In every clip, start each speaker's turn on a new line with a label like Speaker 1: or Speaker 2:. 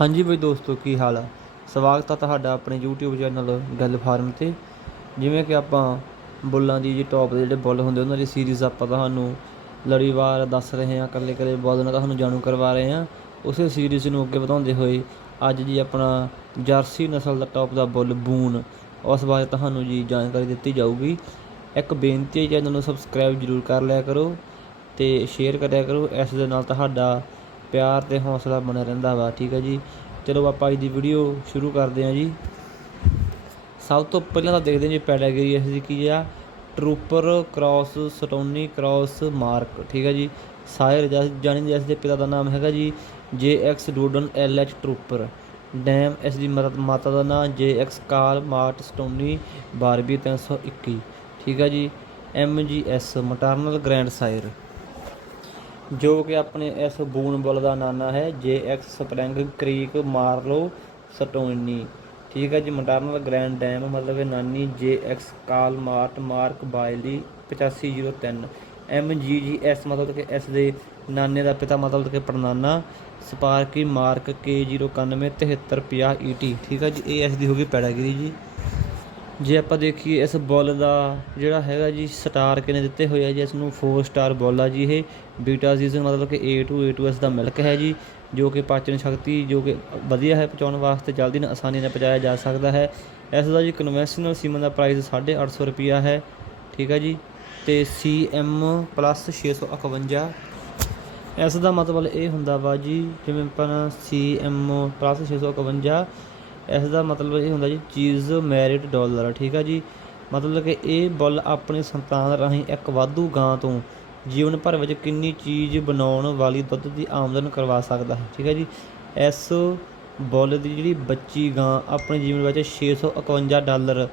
Speaker 1: ਹਾਂਜੀ ਬਈ ਦੋਸਤੋ, ਕੀ ਹਾਲ ਆ? ਸਵਾਗਤ ਆ ਤੁਹਾਡਾ ਆਪਣੇ YouTube ਚੈਨਲ ਗੱਲ ਫਾਰਮ ਤੇ। ਜਿਵੇਂ ਕਿ ਆਪਾਂ ਬੁੱਲਾਂ ਦੀ ਜੀ ਟੌਪ ਦੇ ਜਿਹੜੇ ਬੁੱਲ ਹੁੰਦੇ, ਉਹਨਾਂ ਦੀ ਸੀਰੀਜ਼ ਆਪਾਂ ਤੁਹਾਨੂੰ ਲੜੀਵਾਰ ਦੱਸ ਰਹੇ ਹਾਂ ਇਕੱਲੇ ਇਕੱਲੇ ਬੁੱਲ ਨਾਲ ਤੁਹਾਨੂੰ ਜਾਣੂ ਕਰਵਾ ਰਹੇ ਹਾਂ। ਉਸੇ ਸੀਰੀਜ਼ ਨੂੰ ਅੱਗੇ ਵਧਾਉਂਦੇ ਹੋਏ ਅੱਜ ਜੀ ਆਪਣਾ ਜਰਸੀ ਨਸਲ ਦਾ ਟੌਪ ਦਾ ਬੁੱਲ ਬੂਨ, ਉਸ ਬਾਰੇ ਤੁਹਾਨੂੰ ਜੀ ਜਾਣਕਾਰੀ ਦਿੱਤੀ ਜਾਊਗੀ। ਇੱਕ ਬੇਨਤੀ ਹੈ ਚੈਨਲ ਨੂੰ ਸਬਸਕ੍ਰਾਈਬ ਜਰੂਰ ਕਰ ਲਿਆ ਕਰੋ ਤੇ ਸ਼ੇਅਰ ਕਰਿਆ ਕਰੋ। ਇਸ ਦੇ ਨਾਲ ਤੁਹਾਡਾ ਪਿਆਰ ਅਤੇ ਹੌਸਲਾ ਬਣਿਆ ਰਹਿੰਦਾ ਵਾ, ਠੀਕ ਹੈ ਜੀ। ਚਲੋ ਆਪਾਂ ਅੱਜ ਦੀ ਵੀਡੀਓ ਸ਼ੁਰੂ ਕਰਦੇ ਹਾਂ ਜੀ। ਸਭ ਤੋਂ ਪਹਿਲਾਂ ਤਾਂ ਦੇਖਦੇ ਹਾਂ ਜੀ ਪੈਡਾਗਰੀ ਇਸ ਦੀ ਕੀ ਆ। Trooper cross Stoney cross Mark ਠੀਕ ਹੈ ਜੀ। ਸਾਇਰ ਜਸ, ਜਾਣੀ ਜਿਸ ਦੇ ਪਿਤਾ ਦਾ ਨਾਮ ਹੈਗਾ ਜੀ J X ਡੂਡਨ L H ਟਰੂਪਰ dam ਇਸ ਦੀ ਮਤ- ਮਾਤਾ ਦਾ ਨਾਮ ਜੇ ਐਕਸ ਕਾਲ ਮਾਰਟ ਸਟੋਨੀ ਬਾਰਬੀ 321 ਠੀਕ ਹੈ ਜੀ। ਐਮ ਜੀ ਐਸ ਮਟਰਨਲ ਗ੍ਰੈਂਡ ਸਾਇਰ ਜੋ ਕਿ ਆਪਣੇ ਇਸ ਬੂਨ ਦਾ ਨਾਨਾ ਹੈ, J X Spring Creek Marlow Stoney ਠੀਕ ਹੈ ਜੀ ਮਟਰਨਲ ਗ੍ਰੈਂਡ ਡੈਮ ਮਤਲਬ ਕਿ ਨਾਨੀ ਜੇ ਐਕਸ ਕਾਲ mart mark ਬਾਇਲੀ 8503 M G G S ਮਤਲਬ ਕਿ ਇਸ ਦੇ ਨਾਨੇ ਦਾ ਪਿਤਾ ਮਤਲਬ ਕਿ ਪੜਨਾਨਾ ਸਪਾਰਕੀ ਮਾਰਕ ਕੇ 091 7350 ਈਟੀ ਠੀਕ ਹੈ ਜੀ, ਇਹ ਇਸ ਦੀ ਹੋ ਗਈ ਪੈਡਾਗਰੀ ਜੀ। ਜੇ ਆਪਾਂ ਦੇਖੀਏ ਇਸ ਬੁੱਲ ਦਾ ਜਿਹੜਾ ਹੈਗਾ ਜੀ ਸਟਾਰ ਕਿਨੇ ਦਿੱਤੇ ਹੋਏ ਆ ਜੀ, ਇਸ ਨੂੰ 4 ਸਟਾਰ ਬੁੱਲ ਆ ਜੀ ਇਹ। ਬੀਟਾ ਸੀਜ਼ਨ ਮਤਲਬ ਕਿ A2 A2S ਦਾ ਮਿਲਕ ਹੈ ਜੀ, ਜੋ ਕਿ ਪਾਚਨ ਸ਼ਕਤੀ, ਜੋ ਕਿ ਵਧੀਆ ਹੈ ਪਹੁੰਚਾਉਣ ਵਾਸਤੇ, ਜਲਦੀ ਨਾਲ ਆਸਾਨੀ ਨਾਲ ਪਹੁੰਚਾਇਆ ਜਾ ਸਕਦਾ ਹੈ। ਇਸ ਦਾ ਜੀ ਕਨਵੈਨਸ਼ਨਲ ਸੀਮਨ ਦਾ ਪ੍ਰਾਈਸ 850 ਰੁਪਿਆ ਹੈ, ਠੀਕ ਹੈ ਜੀ। ਤੇ CM ਪਲੱਸ 651 ਇਸ ਦਾ ਮਤਲਬ ਇਹ ਹੁੰਦਾ ਵਾ ਜੀ, ਜਿਵੇਂ ਆਪਾਂ CM ਪਲੱਸ 651 ਇਸ ਦਾ ਮਤਲਬ ਇਹ ਹੁੰਦਾ ਜੀ, ਚੀਜ਼ ਮੈਰਿਟ ਡਾਲਰ ਠੀਕ ਆ ਜੀ? ਮਤਲਬ ਕਿ ਇਹ ਬੁੱਲ ਆਪਣੀ ਸੰਤਾਨ ਰਾਹੀਂ ਇੱਕ ਵਾਧੂ ਗਾਂ ਤੋਂ ਜੀਵਨ ਭਰ ਵਿੱਚ ਕਿੰਨੀ ਚੀਜ਼ ਬਣਾਉਣ ਵਾਲੀ ਦੁੱਧ ਦੀ ਆਮਦਨ ਕਰਵਾ ਸਕਦਾ ਹੈ, ਠੀਕ ਹੈ ਜੀ? ਇਸ ਬੁੱਲ ਦੀ ਜਿਹੜੀ ਬੱਚੀ ਗਾਂ ਆਪਣੇ ਜੀਵਨ ਵਿੱਚ 651 ਡਾਲਰ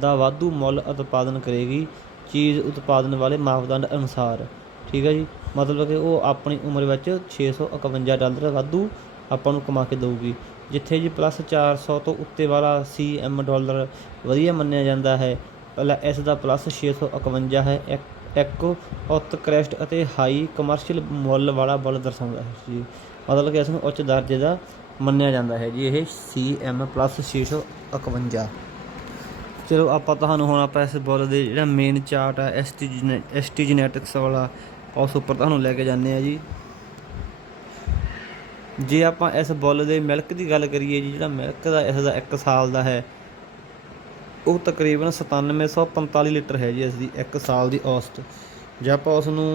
Speaker 1: ਦਾ ਵਾਧੂ ਮੁੱਲ ਉਤਪਾਦਨ ਕਰੇਗੀ ਚੀਜ਼ ਉਤਪਾਦਨ ਵਾਲੇ ਮਾਪਦੰਡ ਅਨੁਸਾਰ, ਠੀਕ ਹੈ ਜੀ? ਮਤਲਬ ਕਿ ਉਹ ਆਪਣੀ ਉਮਰ ਵਿੱਚ 651 ਡਾਲਰ ਵਾਧੂ ਆਪਾਂ ਨੂੰ ਕਮਾ ਕੇ ਦੇਊਗੀ। ਜਿੱਥੇ ਜੀ ਪਲੱਸ 400 ਤੋਂ ਉੱਤੇ ਵਾਲਾ ਸੀ ਸੀਐਮ ਡਾਲਰ ਵਧੀਆ ਮੰਨਿਆ ਜਾਂਦਾ ਹੈ। ਪਹਿਲਾਂ ਇਸ ਦਾ ਪਲੱਸ 651 ਹੈ। ਇੱਕ ਇੱਕ ਉੱਤ ਕ੍ਰੈਸਟ ਅਤੇ ਹਾਈ ਕਮਰਸ਼ੀਅਲ ਮੁੱਲ ਵਾਲਾ ਬੁੱਲ ਦਰਸਾਉਂਦਾ ਹੈ ਜੀ। ਮਤਲਬ ਕਿ ਇਸ ਨੂੰ ਉੱਚ ਦਰਜੇ ਦਾ ਮੰਨਿਆ ਜਾਂਦਾ ਹੈ ਜੀ। ਇਹ ਸੀਐਮ ਪਲੱਸ 651 ਚਲੋ ਆਪਾਂ ਤੁਹਾਨੂੰ ਹੁਣ ਆਪਾਂ ਇਸ ਬੁੱਲ ਦੇ ਜਿਹੜਾ ਮੇਨ ਚਾਰਟ ਹੈ ਐਸਟੀ ਐਸਟੀ ਜੈਨੇਟਿਕਸ ਵਾਲਾ ਉਸ ਉੱਪਰ ਤੁਹਾਨੂੰ ਲੈ ਕੇ ਜਾਂਦੇ ਆ ਜੀ। ਜੇ ਆਪਾਂ ਇਸ ਬੁੱਲ ਦੇ ਮਿਲਕ ਦੀ ਗੱਲ ਕਰੀਏ ਜੀ, ਜਿਹੜਾ ਮਿਲਕ ਦਾ ਇਸ ਦਾ 1 ਸਾਲ ਦਾ ਹੈ, ਉਹ ਤਕਰੀਬਨ 9745 ਲੀਟਰ ਹੈ ਜੀ ਇਸ ਦੀ 1 ਸਾਲ ਦੀ ਔਸਤ। ਜੇ ਆਪਾਂ ਉਸ ਨੂੰ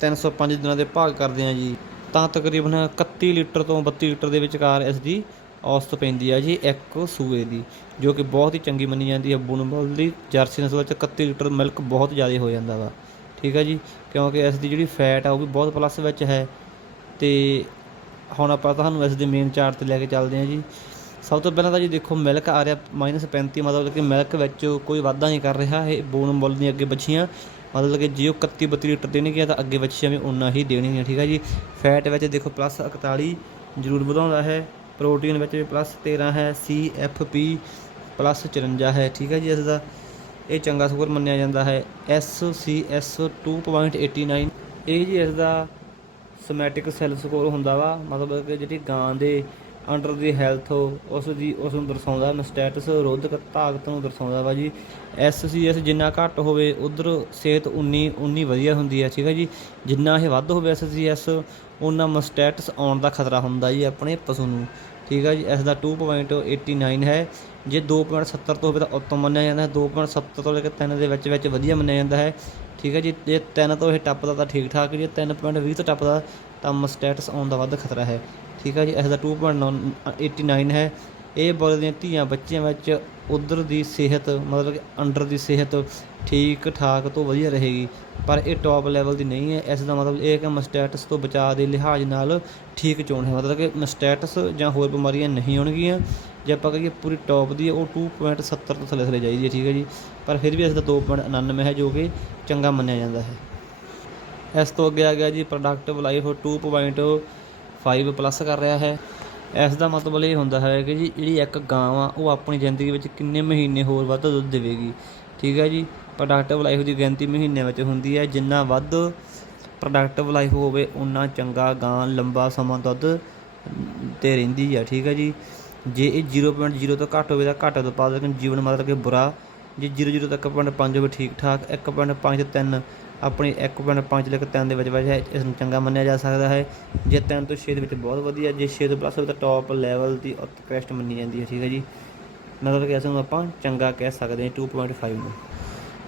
Speaker 1: 305 ਦਿਨਾਂ ਦੇ ਭਾਗ ਕਰਦੇ ਹਾਂ ਜੀ, ਤਾਂ ਤਕਰੀਬਨ 31 ਲੀਟਰ ਤੋਂ 32 ਲੀਟਰ ਦੇ ਵਿਚਕਾਰ ਇਸ ਦੀ ਔਸਤ ਪੈਂਦੀ ਹੈ ਜੀ ਇੱਕ ਸੂਏ ਦੀ, ਜੋ ਕਿ ਬਹੁਤ ਹੀ ਚੰਗੀ ਮੰਨੀ ਜਾਂਦੀ ਹੈ ਬੁਨਬਲ ਦੀ ਜਰਸੀ ਨਸਲ ਵਿੱਚ 31 ਲੀਟਰ ਮਿਲਕ ਬਹੁਤ ਜ਼ਿਆਦਾ ਹੋ ਜਾਂਦਾ ਵਾ। ਠੀਕ ਹੈ ਜੀ, ਕਿਉਂਕਿ ਇਸ ਦੀ ਜਿਹੜੀ ਫੈਟ ਆ, ਉਹ ਵੀ ਬਹੁਤ ਪਲੱਸ ਵਿੱਚ ਹੈ ਤੇ ਹੁਣ ਆਪਾਂ ਤੁਹਾਨੂੰ ਇਸ ਦੇ ਮੇਨ ਚਾਰਟ ਤੇ ਲੈ ਕੇ ਚੱਲਦੇ ਹਾਂ ਜੀ। ਸਭ ਤੋਂ ਪਹਿਲਾਂ ਤਾਂ ਜੀ ਦੇਖੋ ਮਿਲਕ ਆ ਰਿਹਾ -35 ਮਤਲਬ ਕਿ ਮਿਲਕ ਵਿੱਚ ਕੋਈ ਵਾਧਾ ਨਹੀਂ ਕਰ ਰਿਹਾ। ਇਹ ਬੋਨ ਮੁੱਲ ਦੀਆਂ ਅੱਗੇ ਬੱਚੀਆਂ, ਮਤਲਬ ਕਿ ਜੇ ਉਹ 31 32 ਲੀਟਰ ਦੇਣਗੀਆਂ ਤਾਂ ਅੱਗੇ ਬੱਚੀਆਂ ਵੀ ਉਨਾ ਹੀ ਦੇਣਗੀਆਂ, ਠੀਕ ਹੈ ਜੀ। ਫੈਟ ਵਿੱਚ ਦੇਖੋ ਪਲੱਸ 41 ਜ਼ਰੂਰ ਵਧਾਉਂਦਾ ਹੈ। ਪ੍ਰੋਟੀਨ ਵਿੱਚ ਵੀ ਪਲੱਸ 13 ਹੈ। ਸੀ ਐਫ ਪੀ ਪਲੱਸ 54 ਹੈ, ਠੀਕ ਹੈ ਜੀ, ਇਸ ਦਾ। ਇਹ ਚੰਗਾ ਸਕੋਰ ਮੰਨਿਆ ਜਾਂਦਾ ਹੈ। ਐਸ ਸੀ ਐਸ 2.89 ਇਹ ਜੀ ਇਸ ਦਾ ਸਮੈਟਿਕ ਸੈੱਲ ਸਕੋਰ ਹੁੰਦਾ ਵਾ, ਮਤਲਬ ਕਿ ਜਿਹੜੀ ਗਾਂ ਦੇ ਅੰਡਰ ਦੀ ਹੈਲਥ ਉਸ ਦੀ, ਉਸ ਨੂੰ ਦਰਸਾਉਂਦਾ ਸਟੇਟਸ ਰੋਧਕ ਤਾਕਤ ਨੂੰ ਦਰਸਾਉਂਦਾ ਵਾ ਜੀ। ਐਸ ਸੀ ਐਸ ਜਿੰਨਾ ਘੱਟ ਹੋਵੇ, ਉਧਰ ਸਿਹਤ ਉਨੀ ਉਨੀ ਵਧੀਆ ਹੁੰਦੀ ਹੈ, ਠੀਕ ਹੈ ਜੀ। ਜਿੰਨਾ ਇਹ ਵੱਧ ਹੋਵੇ ਐਸ ਸੀ ਐਸ ਉਹਨਾਂ ਮਸਟੈਟਸ ਆਉਣ ਦਾ ਖਤਰਾ ਹੁੰਦਾ ਜੀ ਆਪਣੇ ਪਸ਼ੂ ਨੂੰ, ਠੀਕ ਹੈ ਜੀ। ਇਸ ਦਾ 2.89 ਹੈ। ਜੇ 2.70 ਤੋਂ ਹੋਵੇ ਤਾਂ ਉੱਤਮ ਮੰਨਿਆ ਜਾਂਦਾ ਹੈ। 2.70 ਤੋਂ ਲੈ ਕੇ 3 ਦੇ ਵਿੱਚ ਵਿੱਚ ਵਧੀਆ ਮੰਨਿਆ ਜਾਂਦਾ ਹੈ। ਠੀਕ ਹੈ ਜੀ, ਜੇ 3 ਤੋਂ ਇਹ ਟੱਪਦਾ ਤਾਂ ਠੀਕ ਠਾਕ ਜੇ। 3.20 ਤੋਂ ਟੱਪਦਾ ਤਾਂ ਮਸਟੈਟਸ ਆਉਣ ਦਾ ਵੱਧ ਖਤਰਾ ਹੈ। ਠੀਕ ਹੈ ਜੀ, ਇਸ ਦਾ 2.89 ਹੈ। ਇਹ ਬੁੱਲ ਦੀਆਂ ਧੀਆਂ ਬੱਚਿਆਂ ਵਿੱਚ ਉਧਰ ਦੀ ਸਿਹਤ, ਮਤਲਬ ਕਿ ਅੰਡਰ ਦੀ ਸਿਹਤ ਠੀਕ ਠਾਕ ਤੋਂ ਵਧੀਆ ਰਹੇਗੀ, ਪਰ ਇਹ ਟੌਪ ਲੈਵਲ ਦੀ ਨਹੀਂ ਹੈ। ਇਸ ਦਾ ਮਤਲਬ ਇਹ ਹੈ ਕਿ ਮਸਟੈਟਸ ਤੋਂ ਬਚਾਅ ਦੇ ਲਿਹਾਜ਼ ਨਾਲ ਠੀਕ ਚੋਣ ਹੈ। ਮਤਲਬ ਕਿ ਮਸਟੈਟਸ ਜਾਂ ਹੋਰ ਬਿਮਾਰੀਆਂ ਨਹੀਂ ਹੋਣਗੀਆਂ ਜੇ ਆਪਾਂ ਕਹੀਏ ਪੂਰੀ ਟੌਪ ਦੀ ਹੈ, ਉਹ 2.70 ਤੋਂ ਥੱਲੇ ਥੱਲੇ ਜਾਈਦੀ ਹੈ, ਠੀਕ ਹੈ ਜੀ। ਪਰ ਫਿਰ ਵੀ ਇਸ ਦਾ 2.99 ਹੈ, ਜੋ ਕਿ ਚੰਗਾ ਮੰਨਿਆ ਜਾਂਦਾ ਹੈ। ਇਸ ਤੋਂ ਅੱਗੇ ਆ ਗਿਆ ਜੀ ਪ੍ਰੋਡਕਟਿਵ ਲਾਈਫ 2.5 ਪਲੱਸ ਕਰ ਰਿਹਾ ਹੈ। ਇਸ ਦਾ ਮਤਲਬ ਇਹ ਹੁੰਦਾ ਹੈ ਕਿ ਜੀ ਜਿਹੜੀ ਇੱਕ ਗਾਂ ਆ, ਉਹ ਆਪਣੀ ਜ਼ਿੰਦਗੀ ਵਿੱਚ ਕਿੰਨੇ ਮਹੀਨੇ ਹੋਰ ਵੱਧ ਦੁੱਧ ਦੇਵੇਗੀ। ਠੀਕ ਹੈ ਜੀ? ਪ੍ਰੋਡਕਟਿਵ ਲਾਈਫ ਦੀ ਗਿਣਤੀ ਮਹੀਨਿਆਂ ਵਿੱਚ ਹੁੰਦੀ ਹੈ। ਜਿੰਨਾ ਵੱਧ ਪ੍ਰੋਡਕਟਿਵ ਲਾਈਫ ਹੋਵੇ ਉਨਾ ਚੰਗਾ ਗਾਂ ਲੰਬਾ ਸਮਾਂ ਦੁੱਧ 'ਤੇ ਰਹਿੰਦੀ ਆ। ਠੀਕ ਹੈ ਜੀ? ਜੇ ਇਹ 0.0 ਤੋਂ ਘੱਟ ਹੋਵੇ ਤਾਂ ਘੱਟ ਉਤਪਾਦਕ ਜੀਵਨ ਮਤਲਬ ਕਿ ਬੁਰਾ। ਜੇ 0.0 ਤੱਕ 1.5 ਹੋਵੇ ਠੀਕ ਠਾਕ 1.5 ਤੋਂ 3 ਆਪਣੀ 1.5 ਤੱਕ 3 ਦੇ ਵਿੱਚ ਵਜ੍ਹਾ ਹੈ, ਇਸ ਨੂੰ ਚੰਗਾ ਮੰਨਿਆ ਜਾ ਸਕਦਾ ਹੈ। ਜੇ 3 ਤੋਂ 6 ਦੇ ਵਿੱਚ ਬਹੁਤ ਵਧੀਆ ਜੇ 6 ਤੋਂ ਪਲੱਸ ਹੋਵੇ ਤਾਂ ਟੌਪ ਲੈਵਲ ਦੀ ਉਤਕ੍ਰਿਸ਼ਟ ਮੰਨੀ ਜਾਂਦੀ ਹੈ ਠੀਕ ਹੈ ਜੀ। ਮਤਲਬ ਕਿ ਇਸ ਨੂੰ ਆਪਾਂ ਚੰਗਾ ਕਹਿ ਸਕਦੇ ਹਾਂ 2.5 ਨੂੰ।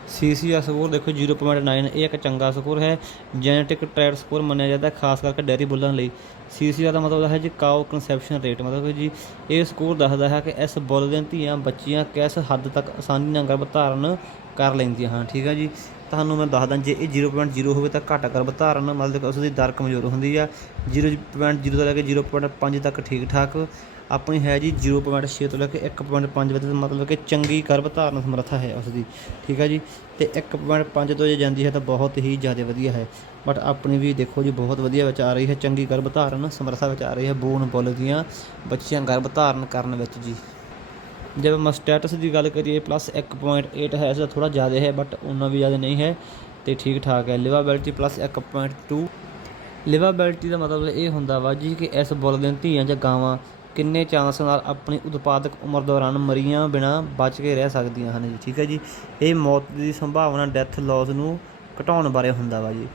Speaker 1: ਸੀਸੀਆਰ ਸਕੋਰ ਦੇਖੋ 0.9 ਇਹ ਇੱਕ ਚੰਗਾ ਸਕੋਰ ਹੈ। ਜੈਨੇਟਿਕ ਟ੍ਰੈਡ ਸਕੋਰ ਮੰਨਿਆ ਜਾਂਦਾ ਖਾਸ ਕਰਕੇ ਡੈਰੀ ਬੁੱਲਾਂ ਲਈ। ਸੀਸੀਆਰ ਦਾ ਮਤਲਬ ਹੈ ਜੀ ਕਾਓ ਕਨਸੈਪਸ਼ਨ ਰੇਟ ਮਤਲਬ ਕਿ ਜੀ ਇਹ ਸਕੋਰ ਦੱਸਦਾ ਹੈ ਕਿ ਇਸ ਬੁੱਲ ਦੀਆਂ ਧੀਆਂ ਬੱਚੀਆਂ ਕਿਸ ਹੱਦ ਤੱਕ ਆਸਾਨੀ ਨਾਲ ਗਰਭ ਧਾਰਨ ਕਰ ਲੈਂਦੀਆਂ ਹਨ ਠੀਕ ਹੈ ਜੀ। ਤੁਹਾਨੂੰ ਮੈਂ ਦੱਸਦਾ ਜੇ ਇਹ 0.0 ਹੋਵੇ ਤਾਂ ਘੱਟ ਗਰਭ ਧਾਰਨ ਮਤਲਬ ਕਿ ਉਸ ਦੀ ਦਰ ਕਮਜ਼ੋਰ ਹੁੰਦੀ ਆ। 0.0 ਤੋਂ ਲੈ ਕੇ 0.5 ਤੱਕ ਠੀਕ ਠਾਕ ਆਪਣੀ ਹੈ ਜੀ 0.6 ਤੋਂ ਲੈ ਕੇ 1.5 ਵਜੇ ਮਤਲਬ ਕਿ ਚੰਗੀ ਗਰਭ ਧਾਰਨ ਸਮਰੱਥਾ ਹੈ ਉਸ ਦੀ ਠੀਕ ਹੈ ਜੀ? ਤੇ 1.5 ਤੋਂ ਜੇ ਜਾਂਦੀ ਹੈ ਤਾਂ ਬਹੁਤ ਹੀ ਜ਼ਿਆਦਾ ਵਧੀਆ ਹੈ। ਬਟ ਆਪਣੀ ਵੀ ਦੇਖੋ ਜੀ, ਬਹੁਤ ਵਧੀਆ ਵਿੱਚ ਆ ਰਹੀ ਹੈ, ਚੰਗੀ ਗਰਭ ਧਾਰਨ ਸਮਰੱਥਾ ਵਿੱਚ ਆ ਰਹੀ ਹੈ, ਬੋਨ ਬੁੱਲ ਦੀਆਂ ਬੱਚੀਆਂ ਗਰਭ ਧਾਰਨ ਕਰਨ ਵਿੱਚ ਜੀ। ਜੇ ਆਪਾਂ ਸਟੇਟਸ ਦੀ ਗੱਲ ਕਰੀਏ ਪਲੱਸ 1.8 ਹੈ, ਇਸ ਦਾ ਥੋੜਾ ਜ਼ਿਆਦਾ ਹੈ ਬਟ ਉਹਨਾਂ ਵੀ ਜ਼ਿਆਦਾ ਨਹੀਂ ਹੈ ਤੇ ਠੀਕ ਠਾਕ ਹੈ। ਲਿਵਾਬਿਲਟੀ ਪਲੱਸ 1.2 ਲਿਵਾਬਿਲਿਟੀ ਦਾ ਮਤਲਬ ਇਹ ਹੁੰਦਾ ਵਾ ਜੀ ਕਿ ਇਸ ਬੁੱਲ ਦੀਆਂ ਧੀਆਂ ਜਾਂ ਗਾਵਾਂ ਕਿੰਨੇ ਚਾਂਸ ਨਾਲ ਆਪਣੀ ਉਤਪਾਦਕ ਉਮਰ ਦੌਰਾਨ ਮਰੀਆਂ ਬਿਨਾ ਬਚ ਕੇ ਰਹਿ ਸਕਦੀਆਂ ਹਨ ਜੀ, ਠੀਕ ਹੈ ਜੀ? ਇਹ ਮੌਤ ਦੀ ਸੰਭਾਵਨਾ ਡੈਥ ਲਾਸ ਨੂੰ ਘਟਾਉਣ ਬਾਰੇ ਹੁੰਦਾ ਵਾ ਜੀ।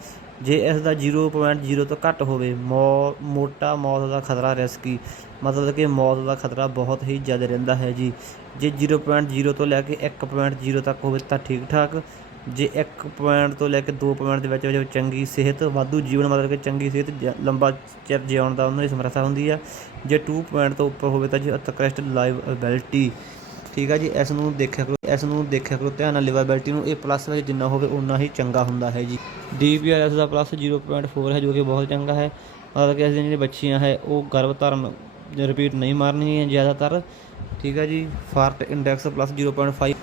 Speaker 1: ਜੇ ਇਸ ਦਾ 0.0 ਤੋਂ ਘੱਟ ਹੋਵੇ, ਮੌ, ਮੋਟਾ ਮੌਤ ਦਾ ਖਤਰਾ ਰਿਸਕੀ ਮਤਲਬ ਕਿ ਮੌਤ ਦਾ ਖਤਰਾ ਬਹੁਤ ਹੀ ਜ਼ਿਆਦਾ ਰਹਿੰਦਾ ਹੈ ਜੀ। ਜੇ 0.0 ਤੋਂ ਲੈ ਕੇ 1.0 ਤੱਕ ਹੋਵੇ ਤਾਂ ਠੀਕ ਠਾਕ ਜੇ 1 ਪੁਆਇੰਟ ਤੋਂ ਲੈ ਕੇ 2 ਪੁਆਇੰਟ ਦੇ ਵਿੱਚ ਵਿੱਚ ਚੰਗੀ ਸਿਹਤ, ਵਾਧੂ ਜੀਵਨ ਮਤਲਬ ਕਿ ਚੰਗੀ ਸਿਹਤ, ਜ- ਲੰਬਾ ਚਿਰ ਜਿਉਣ ਦਾ ਉਹਨਾਂ ਦੀ ਸਮਰੱਥਾ ਹੁੰਦੀ ਆ। ਜੇ 2 ਪੁਆਇੰਟ ਤੋਂ ਉੱਪਰ ਹੋਵੇ ਤਾਂ ਜੀ ਉਤਕ੍ਰਿਸ਼ਟ ਲਾਈਵ ਠੀਕ ਆ ਜੀ, ਇਸ ਨੂੰ ਦੇਖਿਆ ਕਰੋ, ਇਸ ਨੂੰ ਦੇਖਿਆ ਕਰੋ, ਧਿਆਨ ਨਾਲ ਲਿਵਾਬਿਲਿਟੀ ਨੂੰ, ਇਹ ਪਲੱਸ ਵਿੱਚ ਜਿੰਨਾ ਹੋਵੇ ਉਨਾ ਹੀ ਚੰਗਾ ਹੁੰਦਾ ਹੈ ਜੀ। ਡੀਪੀਆਰਐਸ ਦਾ ਪਲੱਸ 0.4 ਹੈ, ਜੋ ਕਿ ਬਹੁਤ ਚੰਗਾ ਹੈ। ਮਤਲਬ ਕਿ ਇਸ ਦੀਆਂ ਜਿਹੜੀਆਂ ਬੱਚੀਆਂ ਹੈ, ਉਹ ਗਰਭ ਧਾਰਨ ਰਿਪੀਟ ਨਹੀਂ ਮਾਰਨੀ ਹੈ ਜ਼ਿਆਦਾਤਰ। ਠੀਕ ਹੈ ਜੀ, fat index plus 0.5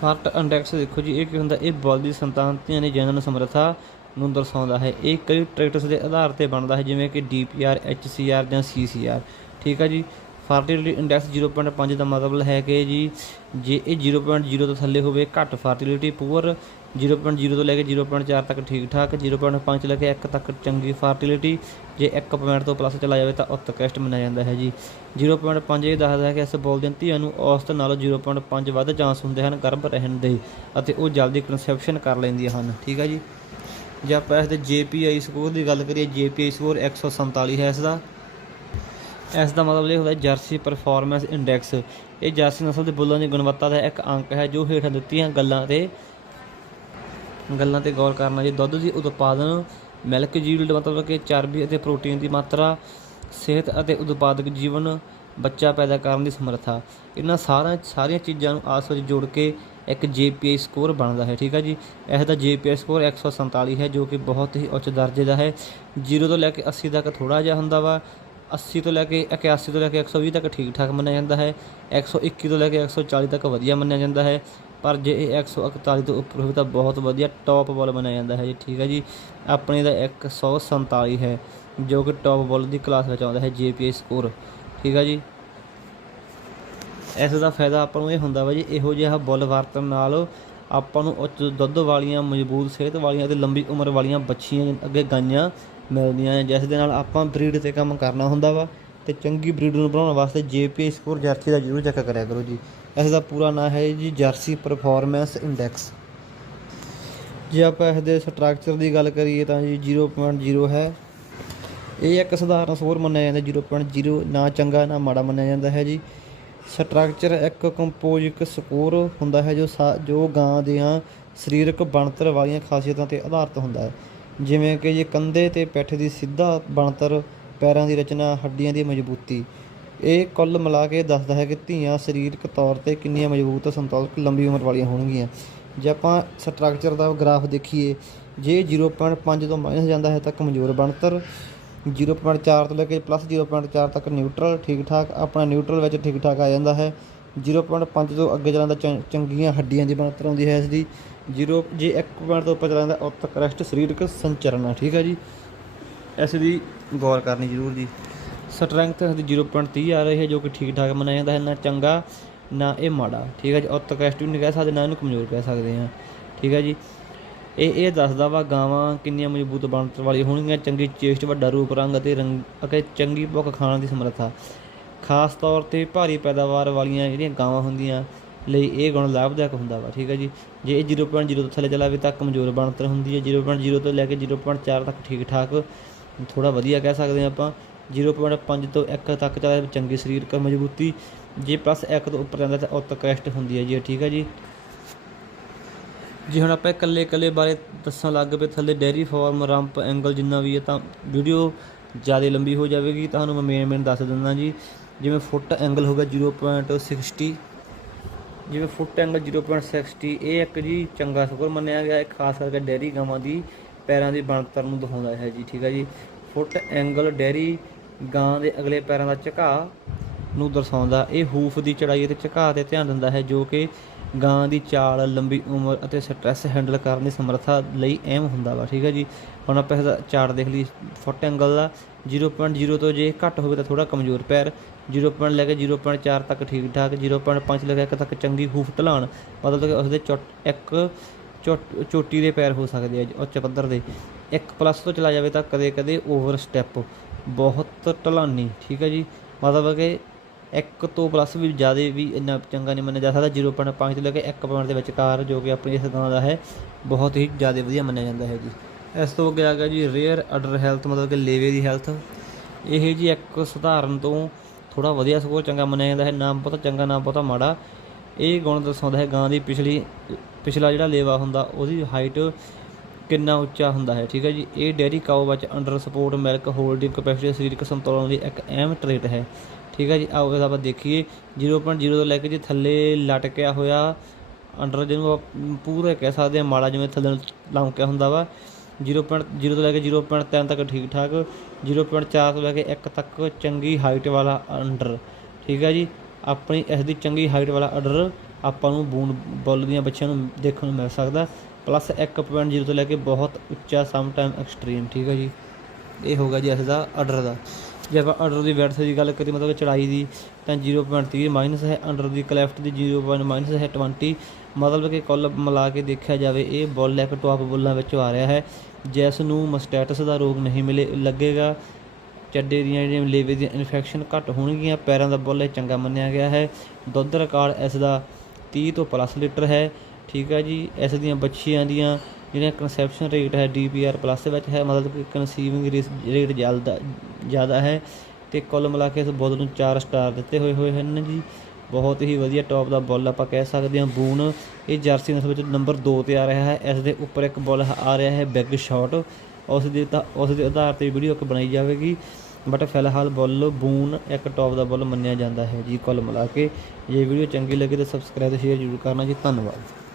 Speaker 1: fat index ਦੇਖੋ ਜੀ, ਇਹ ਕੀ ਹੁੰਦਾ, ਇਹ ਬਲ ਦੀ ਸੰਤਾਨਤੀਆਂ ਦੀ ਜਨਨ ਸਮਰੱਥਾ ਨੂੰ ਦਰਸਾਉਂਦਾ ਹੈ। ਇਹ ਕਈ ਟ੍ਰੈਕਟਰਸ ਦੇ ਆਧਾਰ ਤੇ ਬਣਦਾ ਹੈ, ਜਿਵੇਂ ਕਿ ਡੀਪੀਆਰ ਐਚਸੀਆਰ ਜਾਂ ਸੀਸੀਆਰ ਠੀਕ ਹੈ ਜੀ ਫਰਟੀਲਿਟੀ ਇੰਡੈਕਸ 0.5 ਦਾ ਮਤਲਬ ਹੈ ਕਿ ਜੀ, ਜੇ ਇਹ 0.0 ਤੋਂ ਥੱਲੇ ਹੋਵੇ, ਘੱਟ ਫਰਟੀਲਿਟੀ ਪੂਅਰ 0.0 ਤੋਂ ਲੈ ਕੇ 0.4 ਤੱਕ ਠੀਕ ਠਾਕ 0.5 ਤੋਂ ਲੈ ਕੇ 1 ਤੱਕ ਚੰਗੀ ਫਰਟੀਲਿਟੀ ਜੇ 1 ਪੁਆਇੰਟ ਤੋਂ ਪਲੱਸ ਚਲਾ ਜਾਵੇ ਤਾਂ ਉਤਕ੍ਰਿਸ਼ਟ ਮੰਨਿਆ ਜਾਂਦਾ ਹੈ ਜੀ। 0.5 ਇਹ ਦੱਸਦਾ ਹੈ ਕਿ ਇਸ ਬੋਲ ਦੀਆਂ ਧੀਆਂ ਨੂੰ ਔਸਤ ਨਾਲੋਂ 0.5 ਵੱਧ ਚਾਂਸ ਹੁੰਦੇ ਹਨ ਗਰਭ ਰਹਿਣ ਦੇ ਅਤੇ ਉਹ ਜਲਦੀ ਕਨਸੈਪਸ਼ਨ ਕਰ ਲੈਂਦੀਆਂ ਹਨ, ਠੀਕ ਹੈ ਜੀ। ਜੇ ਆਪਾਂ ਇਸ ਦੇ JPI ਸਕੋਰ ਦੀ ਗੱਲ ਕਰੀਏ JPI ਸਕੋਰ 147 ਹੈ ਇਸ ਦਾ। ਇਸ ਦਾ ਮਤਲਬ ਇਹ ਹੁੰਦਾ ਜਰਸੀ ਪਰਫਾਰਮੈਂਸ ਇੰਡੈਕਸ ਇਹ ਜਰਸੀ ਨਸਲ ਦੇ ਬੁੱਲਾਂ ਦੀ ਗੁਣਵੱਤਾ ਦਾ ਇੱਕ ਅੰਕ ਹੈ ਜੋ ਹੇਠਾਂ ਦਿੱਤੀਆਂ ਗੱਲਾਂ ਤੇ ਗੱਲਾਂ ਤੇ ਗੌਰ ਕਰਨਾ ਜੀ। ਦੁੱਧ ਦੀ ਉਤਪਾਦਨ ਮਿਲਕ ਯੀਲਡ ਮਤਲਬ ਕਿ ਚਰਬੀ ਅਤੇ ਪ੍ਰੋਟੀਨ ਦੀ ਮਾਤਰਾ, ਸਿਹਤ ਅਤੇ ਉਤਪਾਦਕ ਜੀਵਨ, ਬੱਚਾ ਪੈਦਾ ਕਰਨ ਦੀ ਸਮਰੱਥਾ। ਇਹਨਾਂ ਸਾਰਾ ਸਾਰੀਆਂ ਚੀਜ਼ਾਂ ਨੂੰ ਆਸ ਵਿੱਚ ਜੋੜ ਕੇ ਇੱਕ JPI ਸਕੋਰ ਬਣਦਾ ਹੈ, ਠੀਕ ਹੈ ਜੀ। ਇਸ ਦਾ JPI ਸਕੋਰ 147 ਹੈ, ਜੋ ਕਿ ਬਹੁਤ ਹੀ ਉੱਚ ਦਰਜੇ ਦਾ ਹੈ। 0 ਤੋਂ ਲੈ ਕੇ 80 ਤੱਕ ਥੋੜਾ ਜਿਹਾ ਹੁੰਦਾ ਵਾ। 80 ਤੋਂ ਲੈ ਕੇ 81 ਤੋਂ ਲੈ ਕੇ 120 ਤੱਕ ਠੀਕ ਠਾਕ ਮੰਨਿਆ ਜਾਂਦਾ ਹੈ। 121 ਤੋਂ ਲੈ ਕੇ 140 ਤੱਕ ਵਧੀਆ ਮੰਨਿਆ ਜਾਂਦਾ ਹੈ। ਪਰ ਜੇ ਇਹ 141 ਤੋਂ ਉੱਪਰ ਹੋਵੇ ਤਾਂ ਬਹੁਤ ਵਧੀਆ ਟੌਪ ਬਾਲ ਮੰਨਿਆ ਜਾਂਦਾ ਹੈ ਜੀ। ਠੀਕ ਹੈ ਜੀ। ਆਪਣੇ ਦਾ 147 ਹੈ, ਜੋ ਕਿ ਟੌਪ ਬਾਲ ਦੀ ਕਲਾਸ ਵਿੱਚ ਆਉਂਦਾ ਹੈ JPI ਸਕੋਰ ਠੀਕ ਹੈ ਜੀ। ਇਸ ਦਾ ਫਾਇਦਾ ਆਪਾਂ ਨੂੰ ਇਹ ਹੁੰਦਾ ਵਾ ਜੀ, ਇਹੋ ਜਿਹਾ ਬੁੱਲ ਵਰਤਣ ਨਾਲ ਆਪਾਂ ਨੂੰ ਉੱਚ ਦੁੱਧ ਵਾਲੀਆਂ, ਮਜ਼ਬੂਤ ਸਿਹਤ ਵਾਲੀਆਂ ਅਤੇ ਲੰਬੀ ਉਮਰ ਵਾਲੀਆਂ ਬੱਚੀਆਂ ਅੱਗੇ ਗਾਈਆਂ ਮਿਲਦੀਆਂ ਹੈ ਜਿਸ ਦੇ ਨਾਲ ਆਪਾਂ ਬਰੀਡ ਤੇ ਕੰਮ ਕਰਨਾ ਹੁੰਦਾ ਵਾ ਅਤੇ ਚੰਗੀ ਬਰੀਡ ਨੂੰ ਬਣਾਉਣ ਵਾਸਤੇ JPI ਸਕੋਰ ਜਰਸੀ ਦਾ ਜ਼ਰੂਰ ਚੈੱਕ ਕਰਿਆ ਕਰੋ ਜੀ। ਇਸ ਦਾ ਪੂਰਾ ਨਾਂ ਹੈ ਜੀ ਜਰਸੀ ਪਰਫਾਰਮੈਂਸ ਇੰਡੈਕਸ ਜੇ ਆਪਾਂ ਇਸ ਦੇ ਸਟਰਕਚਰ ਦੀ ਗੱਲ ਕਰੀਏ ਤਾਂ ਜੀ 0.0 ਹੈ। ਇਹ ਇੱਕ ਸਧਾਰਨ ਸਕੋਰ ਮੰਨਿਆ ਜਾਂਦਾ 0.0 ਨਾ ਚੰਗਾ ਨਾ ਮਾੜਾ ਮੰਨਿਆ ਜਾਂਦਾ ਹੈ ਜੀ। ਸਟਰਕਚਰ ਇੱਕ ਕੰਪੋਜ਼ਿਟ ਸਕੋਰ ਹੁੰਦਾ ਹੈ ਜੋ ਸਾ- ਜੋ ਗਾਂ ਦੀਆਂ ਸਰੀਰਕ ਬਣਤਰ ਵਾਲੀਆਂ ਖਾਸੀਅਤਾਂ ਤੇ ਆਧਾਰਿਤ ਹੁੰਦਾ ਹੈ। ਜਿਵੇਂ ਕਿ ਜੇ ਕੰਧੇ ਤੇ ਪਿੱਠ ਦੀ ਸਿੱਧਾ ਬਣਤਰ ਪੈਰਾਂ ਦੀ ਰਚਨਾ ਹੱਡੀਆਂ ਦੀ ਮਜ਼ਬੂਤੀ। ਇਹ ਕੁੱਲ ਮਿਲਾ ਕੇ ਦੱਸਦਾ ਹੈ ਕਿ ਧੀਆਂ ਸਰੀਰਕ ਤੌਰ ਤੇ ਕਿੰਨੀਆਂ ਮਜ਼ਬੂਤ ਸੰਤੁਲਿਤ ਲੰਬੀ ਉਮਰ ਵਾਲੀਆਂ ਹੋਣਗੀਆਂ। ਜੇ ਆਪਾਂ ਸਟਰਕਚਰ ਦਾ ਗ੍ਰਾਫ ਦੇਖੀਏ, ਜੇ 0.5 ਤੋਂ ਮਾਈਨਸ ਜਾਂਦਾ ਹੈ ਤਾਂ ਕਮਜ਼ੋਰ ਬਣਤਰ 0.4 ਤੋਂ ਲੈ ਕੇ ਪਲੱਸ 0.4 ਤੱਕ ਨਿਊਟਰਲ ਠੀਕ ਠਾਕ ਆਪਣਾ ਨਿਊਟਰਲ ਵਿੱਚ ਠੀਕ ਠਾਕ ਆ ਜਾਂਦਾ ਹੈ। 0.5 ਤੋਂ ਅੱਗੇ ਚੱਲਣ ਦਾ ਚੰਗੀਆਂ ਹੱਡੀਆਂ ਦੀ ਬਣਤਰ ਆਉਂਦੀ ਹੈ ਇਸ ਦੀ। 0 ਜੇ 1 ਪੁਆਇੰਟ ਤੋਂ ਉੱਪਰ ਚੱਲਣ ਦਾ ਰੈਸਟ ਸਰੀਰਕ ਸੰਚਰਨਾ ਠੀਕ ਹੈ ਜੀ। ਇਸ ਦੀ ਗੌਰ ਕਰਨੀ ਜ਼ਰੂਰ ਜੀ। ਸਟਰੈਂਥ ਇਸ ਦੀ 0.30 ਆ ਰਹੀ ਹੈ, ਜੋ ਕਿ ਠੀਕ ਠਾਕ ਮੰਨਿਆ ਜਾਂਦਾ ਹੈ। ਨਾ ਚੰਗਾ, ਨਾ ਇਹ ਮਾੜਾ, ਠੀਕ ਹੈ ਜੀ। ਉਤਕ੍ਰਿਸ਼ਟ ਵੀ ਨਹੀਂ ਕਹਿ ਸਕਦੇ, ਨਾ ਇਹਨੂੰ ਕਮਜ਼ੋਰ ਕਹਿ ਸਕਦੇ ਹਾਂ, ਠੀਕ ਹੈ ਜੀ। ਇਹ ਇਹ ਦੱਸਦਾ ਵਾ ਗਾਵਾਂ ਕਿੰਨੀਆਂ ਮਜ਼ਬੂਤ ਬਣਤਰ ਵਾਲੀ ਹੋਣਗੀਆਂ। ਚੰਗੀ ਚੇਸਟ, ਵੱਡਾ ਰੂਪ, ਰੰਗ ਅਤੇ ਰੰਗ ਅਤੇ ਚੰਗੀ ਭੁੱਖ ਖਾਣ ਦੀ ਸਮਰੱਥਾ। ਖਾਸ ਤੌਰ ਤੇ ਭਾਰੀ ਪੈਦਾਵਾਰ ਵਾਲੀਆਂ ਜਿਹੜੀਆਂ ਗਾਵਾਂ ਹੁੰਦੀਆਂ ਲਈ ਇਹ ਗੁਣ ਲਾਭਦਾਇਕ ਹੁੰਦਾ ਵਾ, ਠੀਕ ਹੈ ਜੀ? ਜੇ ਇਹ 0.0 ਤੋਂ ਥੱਲੇ ਚਲਾਵੇ ਤਾਂ ਕਮਜ਼ੋਰ ਬਣਤਰ ਹੁੰਦੀ ਹੈ। 0.0 ਤੋਂ ਲੈ ਕੇ 0.4 ਤੱਕ ਠੀਕ ਠਾਕ ਥੋੜਾ ਵਧੀਆ ਕਹਿ ਸਕਦੇ ਹਾਂ ਆਪਾਂ। 0.5 ਤੋਂ 1 ਤੱਕ ਚਲਾਵੇ ਚੰਗੀ ਸਰੀਰਕ ਮਜ਼ਬੂਤੀ। ਜੇ ਪਲੱਸ 1 ਤੋਂ ਉੱਪਰ ਜਾਂਦਾ ਤਾਂ ਉਤਕ੍ਰਿਸ਼ਟ ਹੁੰਦੀ ਹੈ ਜੀ ਠੀਕ ਹੈ ਜੀ? ਜੇ ਹੁਣ ਆਪਾਂ ਇਕੱਲੇ ਇਕੱਲੇ ਬਾਰੇ ਦੱਸਣ ਲੱਗ ਪਏ ਥੱਲੇ ਡੈਰੀ ਫਾਰਮ ਰੰਪ ਐਂਗਲ ਜਿੰਨਾ ਵੀ ਹੈ ਤਾਂ ਵੀਡੀਓ ਜ਼ਿਆਦਾ ਲੰਬੀ ਹੋ ਜਾਵੇਗੀ। ਤੁਹਾਨੂੰ ਮੈਂ ਮੇਨ ਮੇਨ ਦੱਸ ਦਿੰਦਾ ਜੀ। ਜਿਵੇਂ ਫੁੱਟ ਐਂਗਲ ਹੋ ਗਿਆ 0.60 ਜਿਵੇਂ ਫੁੱਟ ਐਂਗਲ 0.60 ਇਹ ਇੱਕ ਜੀ ਚੰਗਾ ਸਕੋਰ ਮੰਨਿਆ ਗਿਆ ਹੈ ਖਾਸ ਕਰਕੇ ਡੈਰੀ ਗਾਵਾਂ ਦੀ ਪੈਰਾਂ ਦੀ ਬਣਤਰ ਨੂੰ ਦਿਖਾਉਂਦਾ ਹੈ ਜੀ, ਠੀਕ ਹੈ ਜੀ। ਫੁੱਟ ਐਂਗਲ ਡੈਰੀ ਗਾਂ ਦੇ ਅਗਲੇ ਪੈਰਾਂ ਦਾ ਝੁਕਾਅ ਨੂੰ ਦਰਸਾਉਂਦਾ, ਇਹ ਹੂਫ ਦੀ ਚੜਾਈ ਅਤੇ ਝੁਕਾਅ ਤੇ ਧਿਆਨ ਦਿੰਦਾ ਹੈ, ਜੋ ਕਿ ਗਾਂ ਦੀ ਚਾਲ, ਲੰਬੀ ਉਮਰ ਅਤੇ ਸਟ੍ਰੈਸ ਹੈਂਡਲ ਕਰਨ ਦੀ ਸਮਰੱਥਾ ਲਈ ਅਹਿਮ ਹੁੰਦਾ ਵਾ, ਠੀਕ ਹੈ ਜੀ। ਹੁਣ ਆਪਾਂ ਇਹਦਾ ਚਾਰਟ ਦੇਖ ਲਈ ਫੁੱਟ ਐਂਗਲ ਦਾ 0.0 ਤੋਂ ਜੇ ਘੱਟ ਹੋਵੇ ਤਾਂ ਥੋੜਾ ਕਮਜ਼ੋਰ ਪੈਰ 0. ਲੈ ਕੇ 0.4 ਤੱਕ ਠੀਕ ਠਾਕ 0.5 ਲੈ ਕੇ 1 ਤੱਕ ਚੰਗੀ ਹੂਫ ਢਲਾਣ ਮਤਲਬ ਕਿ ਉਸਦੇ ਚੋਟ ਇੱਕ ਚੋਟ- ਚੋਟੀ ਦੇ ਪੈਰ ਹੋ ਸਕਦੇ ਆ ਜੀ, ਉੱਚ ਪੱਧਰ ਦੇ। 1 ਪਲੱਸ ਤੋਂ ਚਲਾ ਜਾਵੇ ਤਾਂ ਕਦੇ ਕਦੇ ਓਵਰ ਸਟੈਪ ਬਹੁਤ ਢਲਾਨੀ ਠੀਕ ਹੈ ਜੀ? ਮਤਲਬ ਕਿ ਇੱਕ ਤੋਂ ਪਲੱਸ ਵੀ ਜ਼ਿਆਦਾ ਵੀ ਇੰਨਾ ਚੰਗਾ ਨਹੀਂ ਮੰਨਿਆ ਜਾ ਸਕਦਾ 0.5 ਤੋਂ ਲੈ ਕੇ 1 ਪੁਆਇੰਟ ਦੇ ਵਿਚਕਾਰ ਜੋ ਕਿ ਆਪਣੀ ਇਸ ਦਾ ਹੈ ਬਹੁਤ ਹੀ ਜ਼ਿਆਦਾ ਵਧੀਆ ਮੰਨਿਆ ਜਾਂਦਾ ਹੈ ਜੀ। ਇਸ ਤੋਂ ਅੱਗੇ ਆ ਗਿਆ ਜੀ ਰੇਅਰ ਅਡਰ ਹੈਲਥ ਮਤਲਬ ਕਿ ਲੇਵੇ ਦੀ ਹੈਲਥ ਇਹ ਜੀ ਇੱਕ ਸਧਾਰਨ ਤੋਂ ਥੋੜਾ ਵਧੀਆ ਸਕੋਰ ਚੰਗਾ ਮੰਨਿਆ ਜਾਂਦਾ ਹੈ। ਨਾਮ ਪਤਾ ਚੰਗਾ, ਨਾਮ ਪਤਾ ਮਾੜਾ। ਇਹ ਗੁਣ ਦਰਸਾਉਂਦਾ ਹੈ ਗਾਂ ਦੀ ਪਿਛਲੀ, ਪਿਛਲਾ ਜਿਹੜਾ ਲੇਵਾ ਹੁੰਦਾ, ਉਹਦੀ ਹਾਈਟ ਕਿੰਨਾ ਉੱਚਾ ਹੁੰਦਾ ਹੈ। ਠੀਕ ਹੈ ਜੀ। ਇਹ ਡੇਅਰੀ ਕਾਓ ਵਿੱਚ udder support milk holding capacity ਸਰੀਰਕ ਸੰਤੁਲਨ ਦੀ ਇੱਕ ਅਹਿਮ ਟ੍ਰੇਟ ਹੈ। ਠੀਕ ਹੈ ਜੀ। ਆਓ ਇਹਦਾ ਆਪਾਂ ਦੇਖੀਏ। 0.0 ਤੋਂ ਲੈ ਕੇ ਜੀ ਥੱਲੇ ਲਟਕਿਆ ਹੋਇਆ ਅੰਡਰ ਜਿਹਨੂੰ ਆਪਾਂ ਪੂਰਾ ਕਹਿ ਸਕਦੇ ਹਾਂ, ਮਾੜਾ ਜਿਵੇਂ ਥੱਲੇ ਨੂੰ ਲਮਕਿਆ ਹੁੰਦਾ ਵਾ। 0.0 ਤੋਂ ਲੈ ਕੇ 0.3 ਤੱਕ ਠੀਕ ਠਾਕ 0.4 ਤੋਂ ਲੈ ਕੇ 1 ਤੱਕ ਚੰਗੀ ਹਾਈਟ ਵਾਲਾ ਅੰਡਰ ਠੀਕ ਹੈ ਜੀ? ਆਪਣੀ ਇਸ ਦੀ ਚੰਗੀ ਹਾਈਟ ਵਾਲਾ ਆਰਡਰ ਆਪਾਂ ਨੂੰ ਬੂਨ ਬੁੱਲ ਦੀਆਂ ਬੱਚਿਆਂ ਨੂੰ ਦੇਖਣ ਨੂੰ ਮਿਲ ਸਕਦਾ। ਪਲੱਸ 1.0 ਤੋਂ ਲੈ ਕੇ ਬਹੁਤ ਉੱਚਾ ਸਮ ਟਾਈਮ ਐਕਸਟ੍ਰੀਮ ਠੀਕ ਹੈ ਜੀ? ਇਹ ਹੋਗਾ ਜੀ ਇਸ ਦਾ ਆਰਡਰ ਦਾ। ਜੇ ਆਪਾਂ ਆਰਡਰ ਦੀ ਵੈਡਥ ਦੀ ਗੱਲ ਕਰੀਏ, ਮਤਲਬ ਕਿ ਚੜਾਈ ਦੀ, ਤਾਂ 0.30 ਮਾਈਨਸ ਹੈ ਅੰਡਰ ਦੀ ਕਲੈਫਟ ਦੀ 0. ਮਾਈਨਸ ਹੈ 20 ਮਤਲਬ ਕਿ ਕੁੱਲ ਮਿਲਾ ਕੇ ਦੇਖਿਆ ਜਾਵੇ, ਇਹ ਬੁੱਲ ਇੱਕ ਟੌਪ ਬੁੱਲਾਂ ਵਿੱਚੋਂ ਆ ਰਿਹਾ ਹੈ। ਜਿਸ ਨੂੰ ਮਸਟੈਟਸ ਦਾ ਰੋਗ ਨਹੀਂ ਮਿਲੇ, ਲੱਗੇਗਾ। ਚੱਡੇ ਦੀਆਂ ਜਿਹੜੀਆਂ ਲੇਵੇ ਦੀਆਂ ਇਨਫੈਕਸ਼ਨ ਘੱਟ ਹੋਣਗੀਆਂ, ਪੈਰਾਂ ਦਾ ਬੁੱਲ ਚੰਗਾ ਮੰਨਿਆ ਗਿਆ ਹੈ। ਦੁੱਧ ਰਿਕਾਰਡ ਇਸ ਦਾ 30 ਤੋਂ ਪਲੱਸ ਲੀਟਰ ਹੈ। ਠੀਕ ਹੈ ਜੀ ਇਸ ਦੀਆਂ ਬੱਚੀਆਂ ਦੀਆਂ ਜਿਹੜੀਆਂ ਕਨਸੈਪਸ਼ਨ ਰੇਟ ਹੈ ਡੀਪੀਆਰ ਪਲੱਸ ਵਿੱਚ ਹੈ, ਮਤਲਬ ਕਿ ਕਨਸੀਵਿੰਗ ਰੇਟ ਜ਼ਿਆਦਾ ਜ਼ਿਆਦਾ ਹੈ। ਤੇ ਕੁੱਲ ਮਿਲਾ ਕੇ ਇਸ ਬੁੱਲ ਨੂੰ 4 ਸਟਾਰ ਦਿੱਤੇ ਹੋਏ ਹੋਏ ਹਨ ਜੀ। ਬਹੁਤ ਹੀ ਵਧੀਆ ਟੌਪ ਦਾ ਬੁੱਲ ਆਪਾਂ ਕਹਿ ਸਕਦੇ ਹਾਂ, ਬੂਨ। ਇਹ ਜਰਸੀ ਨਸਲ ਵਿੱਚ ਨੰਬਰ 2 ਤੇ ਆ ਰਿਹਾ ਹੈ। ਇਸ ਦੇ ਉੱਪਰ ਇੱਕ ਬੁੱਲ ਆ ਰਿਹਾ ਹੈ ਬਿਗ ਸ਼ਾਟ ਉਸ ਦੇ ਤਾਂ ਉਸ ਦੇ ਆਧਾਰ ਤੇ ਵੀਡੀਓ ਇੱਕ ਬਣਾਈ ਜਾਵੇਗੀ। ਬਟ ਫਿਲਹਾਲ ਬੁੱਲ ਬੂਨ ਇੱਕ ਟੌਪ ਦਾ ਬੁੱਲ ਮੰਨਿਆ ਜਾਂਦਾ ਹੈ ਜੀ ਕੁੱਲ ਮਿਲਾ ਕੇ। ਜੇ ਵੀਡੀਓ ਚੰਗੀ ਲੱਗੇ ਤਾਂ ਸਬਸਕ੍ਰਾਈਬ ਤੇ ਸ਼ੇਅਰ ਜ਼ਰੂਰ ਕਰਨਾ ਜੀ। ਧੰਨਵਾਦ।